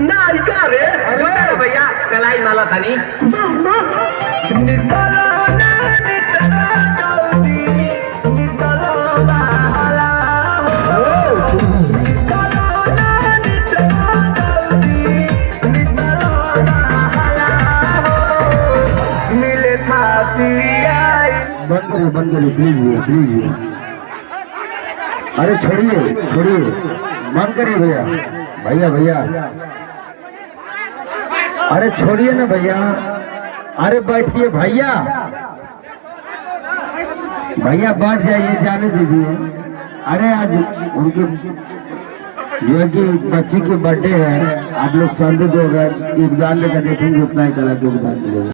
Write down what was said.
नायिका रे अरे भैया कलाई माला तनी मिले थाती बंद करिए प्लीज। अरे छोड़िए बंद करिए भैया अरे छोड़िए ना भैया। अरे बैठिए भैया बैठ जाइए, जाने दीजिए। अरे आज उनके जो है कि बच्ची की बर्थडे है, आप लोग संदिग्ध हो गए, योगदान देकर देखेंगे उतना ही कला के योगदान मिलेगा।